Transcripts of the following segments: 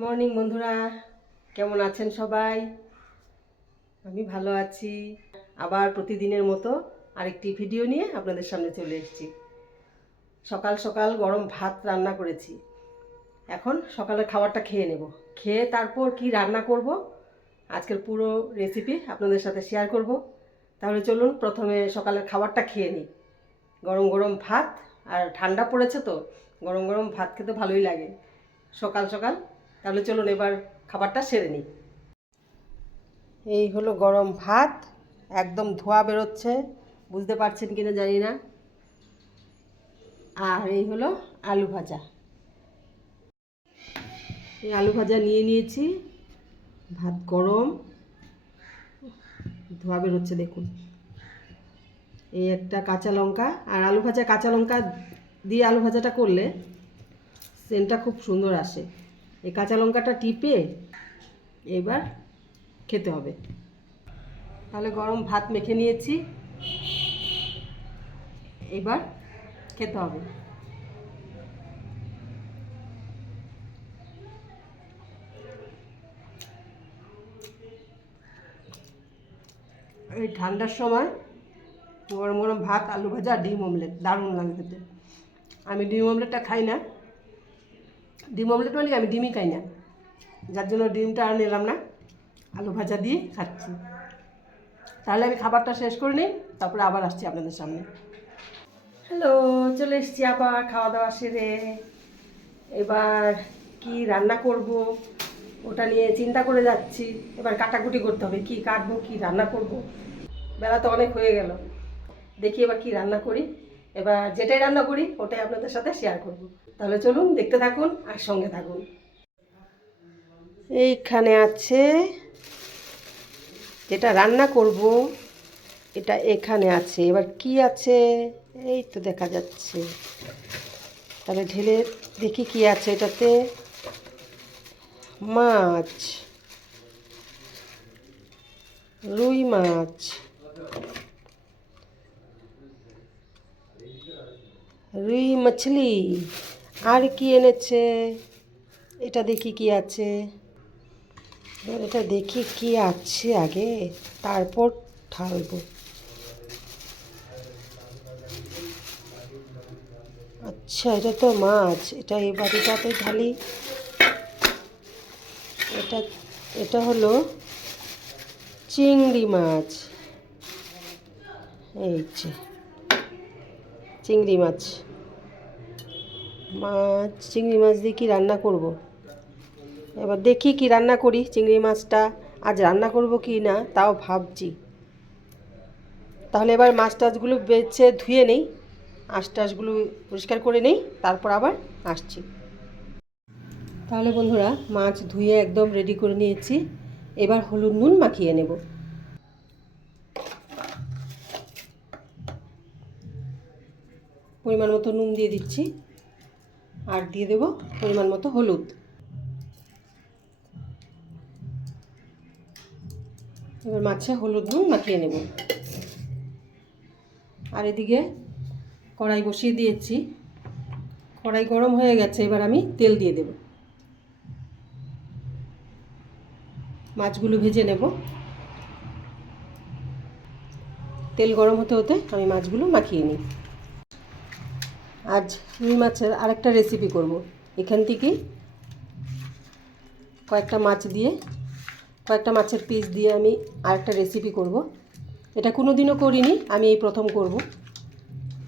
Morning বন্ধুরা। কেমন আছেন সবাই? আমি ভালো আছি। আবার প্রতিদিনের মতো আরেকটি ভিডিও নিয়ে আপনাদের সামনে চলে এসেছি। সকাল সকাল গরম ভাত রান্না করেছি। এখন সকালের খাবারটা খেয়ে নেব। খেয়ে তারপর কি রান্না করব? আজকের পুরো রেসিপি আপনাদের সাথে শেয়ার করব। তাহলে চলুন প্রথমে সকালের খাবারটা খেয়ে নিই। গরম গরম ভাত, আর ঠান্ডা পড়েছে তো, গরম গরম ভাত খেতে ভালোই লাগে। সকাল সকাল তাহলে চলুন এবার খাবারটা সেরে নিই। এই হলো গরম ভাত, একদম ধোয়া বেরোচ্ছে, বুঝতে পারছেন কি না জানি না। আর এই হলো আলু ভাজা। এই আলু ভাজা নিয়ে নিয়েছি, ভাত গরম, ধোয়া বেরোচ্ছে দেখুন। এই একটা কাঁচা লঙ্কা, আর আলু ভাজা, কাঁচা লঙ্কা দিয়ে আলু ভাজাটা করলে সেন্টটা খুব সুন্দর আসে। এই কাঁচা লঙ্কাটা টিপে এবার খেতে হবে। তাহলে গরম ভাত মেখে নিয়েছি। এবার খেতে হবে। এই ঠান্ডার সময় গরম গরম ভাত, আলু ভাজা, ডিম অমলেট দারুণ লাগে খেতে। আমি ডিম অমলেটটা খাই না। ডিম অমলেট মানে আমি ডিমই খাই না। যার জন্য ডিমটা আর নিলাম না। আলু ভাজা দিয়ে খাচ্ছি। তাহলে আমি খাবারটা শেষ করে নিই, তারপরে আবার আসছি আপনাদের সামনে। হ্যালো, চলে এসেছি আবার খাওয়া দাওয়া সেরে। এবার কি রান্না করব, ওটা নিয়ে চিন্তা করে যাচ্ছি। এবার কাটাকুটি করতে হবে, কি কাটবো, কি রান্না করব। বেলা তো অনেক হয়ে গেল। দেখি এবার কি রান্না করি। এবার যেটাই রান্না করি, ওটাই আপনাদের সাথে শেয়ার করব। তাহলে চলুন দেখতে থাকুন আর সঙ্গে থাকুন। এইখানে আছে যেটা রান্না করব, এটা এখানে আছে। এবার কি আছে? এই তো দেখা যাচ্ছে। তাহলে ঢেলে দেখি কি আছে এটাতে। মাছ। রুই মাছ। রুই মাছলি। আর কি এনেছে? এটা দেখি কি আছে। এবার এটা দেখি কি আছে আগে, তারপর ঢালবো। আচ্ছা এটা তো মাছ, এটা এই বাড়িটাতে ঢালি। এটা এটা হলো চিংড়ি মাছ। এই যে, চিংড়ি মাছ। মাছ চিংড়ি মাছ দিয়ে কি রান্না করব। এবার দেখি কি রান্না করি চিংড়ি মাছটা। আজ রান্না করব কি না, তাও ভাবছি। তাহলে এবার মাছ টাছগুলো বেছে ধুয়ে নেই, আঁশ টাশগুলো পরিষ্কার করে নেই, তারপর আবার আসছি। তাহলে বন্ধুরা, মাছ ধুয়ে একদম রেডি করে নিয়েছি। এবার হলুদ নুন মাখিয়ে নেব। পরিমাণ মতো নুন দিয়ে দিচ্ছি। আর দিয়ে দেব পরিমাণ মতো হলুদ। এবার মাছে হলুদ নুন মাখিয়ে নেব। আর এদিকে কড়াই বসিয়ে দিয়েছি। কড়াই গরম হয়ে গেছে, এবার আমি তেল দিয়ে দেব। মাছগুলো ভেজে নেব। তেল গরম হতে হতে আমি মাছগুলো মাখিয়ে নিই। আজ রুই মাছের আরেকটা রেসিপি করব। এখান থেকে কয়েকটা মাছ দিয়ে, কয়েকটা মাছের পিস দিয়ে আমি আরেকটা রেসিপি করব। এটা কোনো দিনও করিনি, আমি এই প্রথম করব।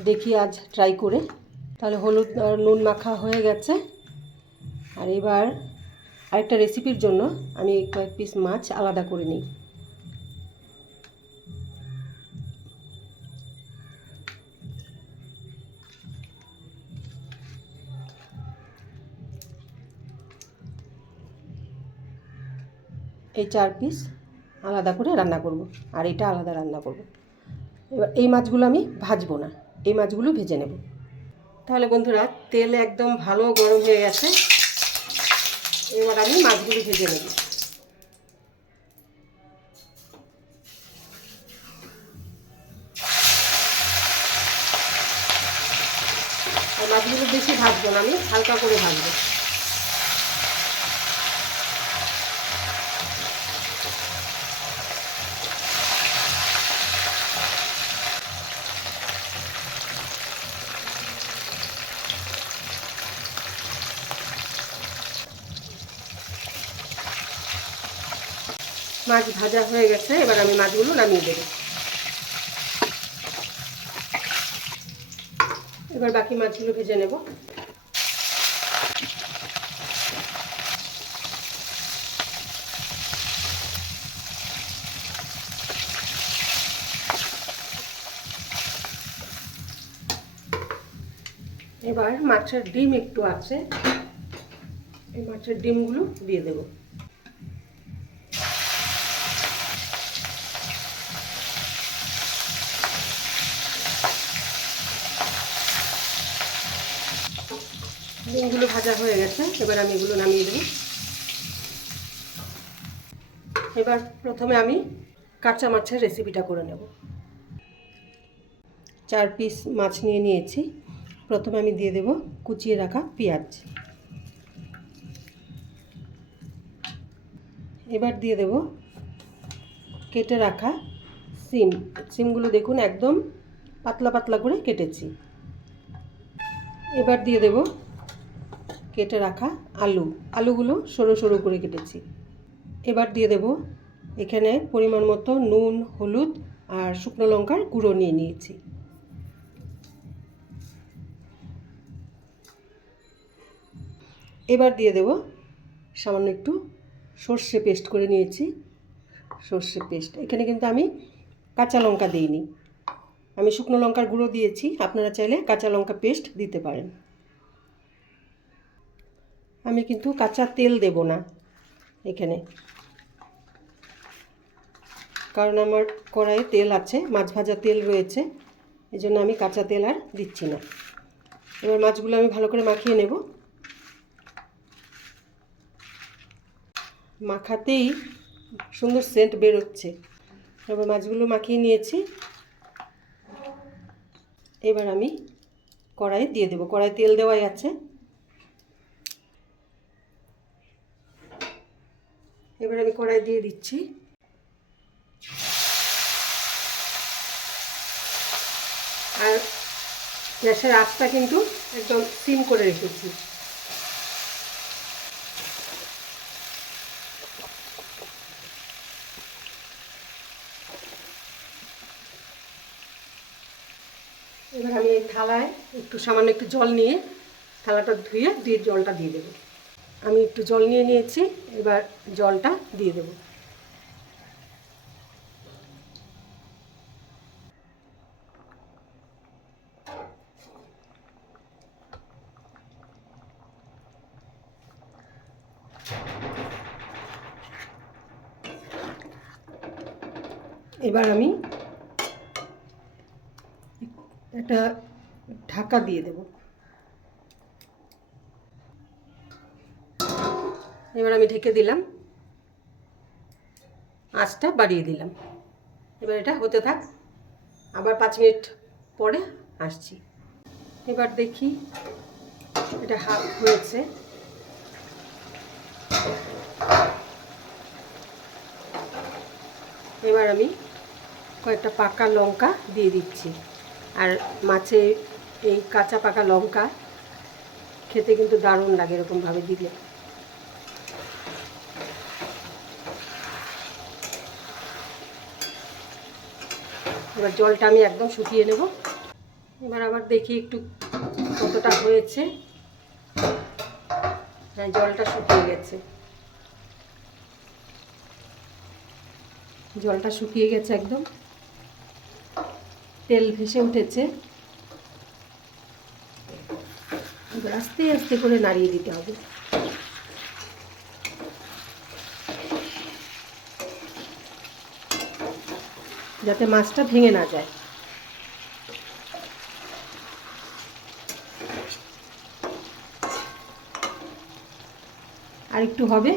দেখি আজ ট্রাই করে। তাহলে হলুদ আর নুন মাখা হয়ে গেছে। আর এবার আরেকটা রেসিপির জন্য আমি কয়েক পিস মাছ আলাদা করে নিই। এই চার পিস আলাদা করে রান্না করব, আর এটা আলাদা রান্না করব। এবার এই মাছগুলো আমি ভাজবো না, এই মাছগুলো ভেজে নেব। তাহলে বন্ধুরা, তেল একদম ভালো গরম হয়ে গেছে। এবার আমি মাছগুলো ভেজে নেব। মাছগুলো বেশি ভাজবো না, আমি হালকা করে ভাজবো। মাছ ভাজা হয়ে গেছে, এবার আমি মাছগুলো নামিয়ে দেবো। এবার বাকি মাছগুলো ভেজে নেব। এবার মাছের ডিম একটু আছে। এই মাছের ডিমগুলো দিয়ে দেবো। ডিমগুলো ভাজা হয়ে গেছে, এবার আমি এগুলো নামিয়ে দেবো। এবার প্রথমে আমি কাঁচা মাছের রেসিপিটা করে নেব। চার পিস মাছ নিয়ে নিয়েছি। প্রথমে আমি দিয়ে দেব কুচিয়ে রাখা পেঁয়াজ। এবার দিয়ে দেব কেটে রাখা সিম। সিমগুলো দেখুন একদম পাতলা পাতলা করে কেটেছি। এবার দিয়ে দেব কেটে রাখা আলু। আলুগুলো সরু সরু করে কেটেছি। এবার দিয়ে দেব এখানে পরিমাণ মতো নুন, হলুদ আর শুকনো লঙ্কার গুঁড়ো নিয়ে নিয়েছি। এবার দিয়ে দেব সামান্য একটু সর্ষে পেস্ট করে নিয়েছি। সর্ষে পেস্ট। এখানে কিন্তু আমি কাঁচা লঙ্কা দিইনি। আমি শুকনো লঙ্কার গুঁড়ো দিয়েছি। আপনারা চাইলে কাঁচা লঙ্কা পেস্ট দিতে পারেন। আমি কিন্তু কাঁচা তেল দেব না এখানে। কারণ আমার কড়াইয়ে তেল আছে, মাছ ভাজা তেল রয়েছে এই জন্য আমি কাঁচা তেল আর দিচ্ছি না। এবার মাছগুলো আমি ভালো করে মাখিয়ে নেব। মাখাতেই সুন্দর সেন্ট বেরোচ্ছে। এবার মাছগুলো মাখিয়ে নিয়েছি। এবার আমি কড়াই দিয়ে দেবো। কড়াই তেল দেওয়াই আছে। এবার আমি কড়াই দিয়ে দিচ্ছি। আর গ্যাসের আঁচটা কিন্তু একদম সিম করে রেখেছি। এবার আমি এই থালায় একটু সামান্য একটু জল নিয়ে থালাটা ধুয়ে দিয়ে জলটা দিয়ে দেবো। আমি একটু জল নিয়ে নিয়েছি, এবার জলটা দিয়ে দেবো। এবার আমি একটা ঢাকা দিয়ে দেব। এবার আমি ঢেকে দিলাম। আঁচটা বাড়িয়ে দিলাম। এবার এটা হতে থাক। আবার পাঁচ মিনিট পরে আসছি। এবার দেখি এটা হাফ হয়েছে। এবার আমি কয়েকটা পাকা লঙ্কা দিয়ে দিচ্ছি। আর মাছে এই কাঁচা পাকা লঙ্কা খেতে কিন্তু দারুণ লাগে এরকমভাবে দিলে। এবার জলটা আমি একদম শুকিয়ে নেব। এবার আবার দেখি একটু কতটা হয়েছে। হ্যাঁ জলটা শুকিয়ে গেছে। জলটা শুকিয়ে গেছে একদম। তেল ভেসে উঠেছে। আস্তে আস্তে করে নাড়িয়ে দিতে হবে। যাতে মাছটা ভেঙে না যায়। আর একটু হবে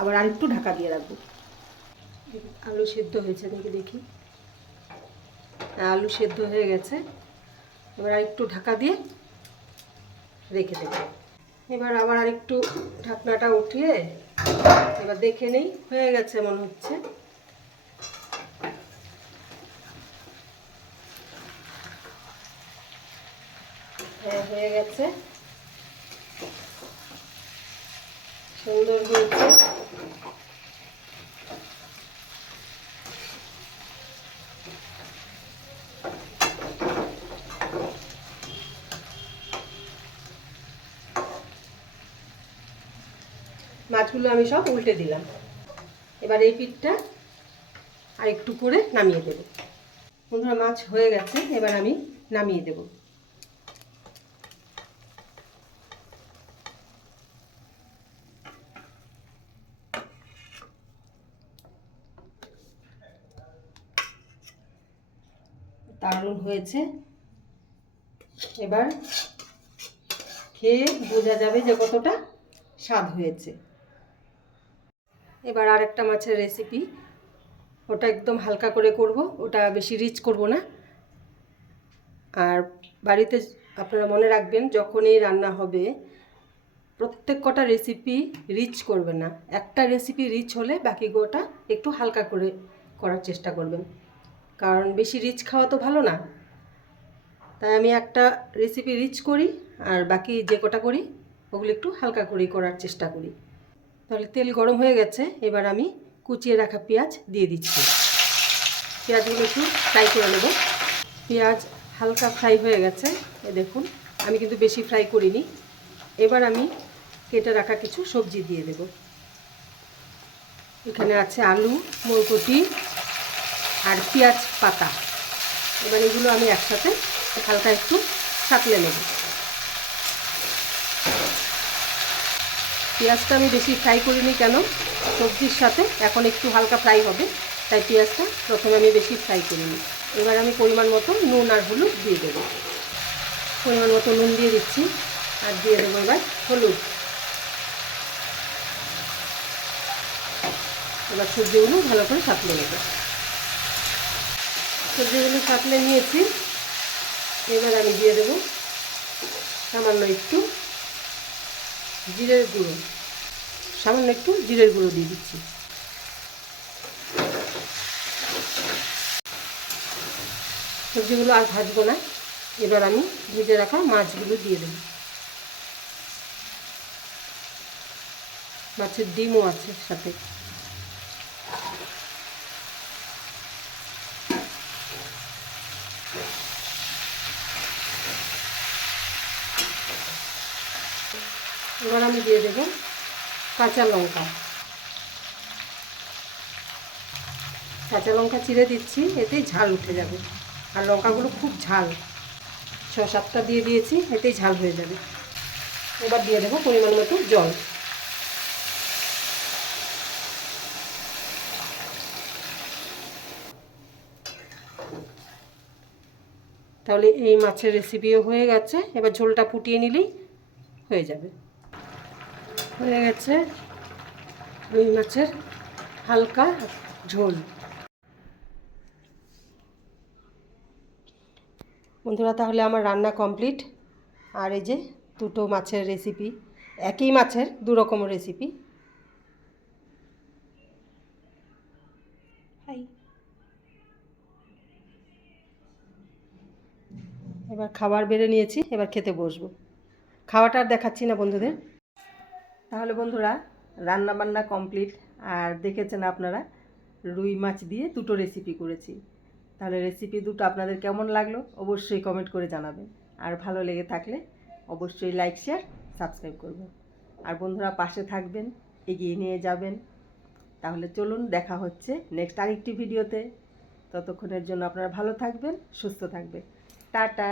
আবার আরেকটু ঢাকা দিয়ে রাখব। আলু সিদ্ধ হয়েছে নাকি দেখি। হ্যাঁ, আলু সেদ্ধ হয়ে গেছে। এবার আরেকটু ঢাকা দিয়ে রেখে দেবো। এবার আবার আরেকটু ঢাকনাটা উঠিয়ে এবার দেখে নেই হয়ে গেছে মনে হচ্ছে। হয়ে গেছে। সুন্দর হয়েছে। মাছগুলো আমি সব উল্টে দিলাম। এবার এই পিঠটা আর একটু করে নামিয়ে দেব। বন্ধুরা, মাছ হয়ে গেছে। এবার আমি নামিয়ে দেবো। দারুণ হয়েছে। এবার খেয়ে বোঝা যাবে যে কতটা স্বাদ হয়েছে। এবার আর একটা মাছের রেসিপি ওটা একদম হালকা করে করব, ওটা বেশি রিচ করব না। আর বাড়িতে আপনারা মনে রাখবেন, যখনই রান্না হবে, প্রত্যেক কটা রেসিপি রিচ করবে না। একটা রেসিপি রিচ হলে বাকি গোটা একটু হালকা করে করার চেষ্টা করবেন। কারণ বেশি রিচ খাওয়া তো ভালো না। তাই আমি একটা রেসিপি রিচ করি, আর বাকি যে কটা করি, ওগুলো একটু হালকা করেই করার চেষ্টা করি। তাহলে তেল গরম হয়ে গেছে, এবার আমি কুচিয়ে রাখা পেঁয়াজ দিয়ে দিচ্ছি। পেঁয়াজগুলো একটু ফ্রাই করে নেব। পেঁয়াজ হালকা ফ্রাই হয়ে গেছে, এ দেখুন, আমি কিন্তু বেশি ফ্রাই করিনি। এবার আমি কেটে রাখা কিছু সবজি দিয়ে দেব। এখানে আছে আলু, মরকটি আর পেঁয়াজ পাতা। এবার এগুলো আমি একসাথে হালকা একটু সাঁতলে নেব। পেঁয়াজটা আমি বেশি ফ্রাই করিনি কেন? সবজির সাথে এখন একটু হালকা ফ্রাই হবে, তাই পেঁয়াজটা প্রথমে আমি বেশি ফ্রাই করিনি। এবার আমি পরিমাণ মতো নুন আর হলুদ দিয়ে দেবো। পরিমাণ মতো নুন দিয়ে দিচ্ছি আর দিয়ে দেবো এবার হলুদ। এবার সবজিগুলো ভালো করে সাঁতলে নেব। সবজিগুলো সাঁতলে নিয়েছি। এবার আমি দিয়ে দেবো সামান্য একটু জিরের গুঁড়ো। সামান্য একটু জিরের গুঁড়ো দিয়ে দিচ্ছি। সবজিগুলো আর ভাজবো না। এবার আমি ভেজে রাখা মাছগুলো দিয়ে দেবো। মাছের ডিমও আছে সাথে। এবার আমি দিয়ে দেবো কাঁচা লঙ্কা। কাঁচা লঙ্কা চিড়ে দিচ্ছি, এতেই ঝাল উঠে যাবে। আর লঙ্কাগুলো খুব ঝাল। ছ সাতটা দিয়ে দিয়েছি, এতেই ঝাল হয়ে যাবে। এবার দিয়ে দেবো পরিমাণ মতো জল। তাহলে এই মাছের রেসিপিও হয়ে গেছে। এবার ঝোলটা ফুটিয়ে নিলেই হয়ে যাবে। হয়ে গেছে রুই মাছের হালকা ঝোল। বন্ধুরা তাহলে আমার রান্না কমপ্লিট। আর এই যে দুটো মাছের রেসিপি একই মাছের দু রকম রেসিপি এবার খাবার বেড়ে নিয়েছি এবার খেতে বসবো। খাওয়াটা আর দেখাচ্ছি না বন্ধুদের। তাহলে বন্ধুরা রান্না বান্না কমপ্লিট আর দেখেছেন আপনারা, রুই মাছ দিয়ে দুটো রেসিপি করেছি। তাহলে রেসিপি দুটো আপনাদের কেমন লাগল অবশ্যই কমেন্ট করে জানাবেন। আর ভালো লেগে থাকলে অবশ্যই লাইক শেয়ার সাবস্ক্রাইব করবেন। আর বন্ধুরা, পাশে থাকবেন, এগিয়ে নিয়ে যাবেন। তাহলে চলুন, দেখা হচ্ছে নেক্সট আরেকটি ভিডিওতে ততক্ষণের জন্য আপনারা ভালো থাকবেন, সুস্থ থাকবেন। টাটা!